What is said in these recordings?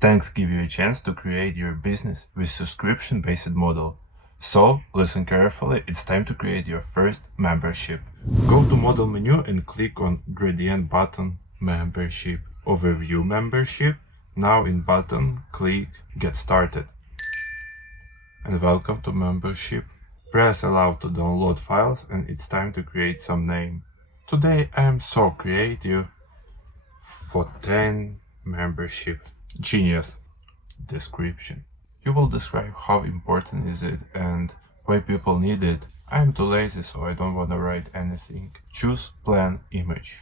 Thanks give you a chance to create your business with subscription-based model. So, listen carefully, it's time to create your first membership. Go to model menu and click on gradient button membership. Overview membership. Now in button, click get started. And welcome to membership. Press allow to download files and it's time to create some name. Today I am so creative. Foten membership. Genius. Description. You will describe how important is it and why people need it. I am too lazy, so I don't want to write anything. Choose plan image.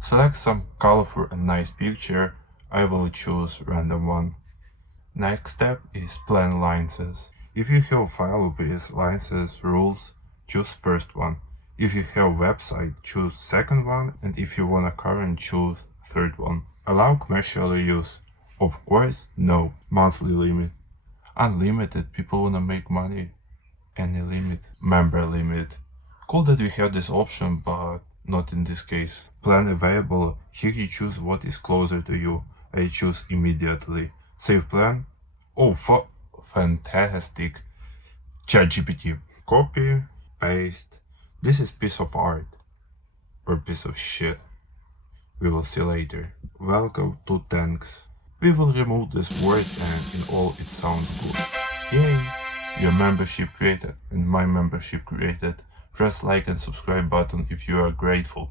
Select some colorful and nice picture. I will choose random one. Next step is plan licenses. If you have file with licenses rules, choose first one. If you have website, choose second one, and if you want a current, choose third one. Allow commercial use. Of course, no. Monthly limit. Unlimited, people wanna make money. Any limit. Member limit. Cool that we have this option, but not in this case. Plan available. Here you choose what is closer to you. I choose immediately. Save plan. Oh, fantastic. ChatGPT. Copy, paste. This is piece of art. Or piece of shit. We will see later. Welcome to Thanks. We will remove this word and in all it sounds good. Yay! Your membership created and my membership created. Press like and subscribe button if you are grateful.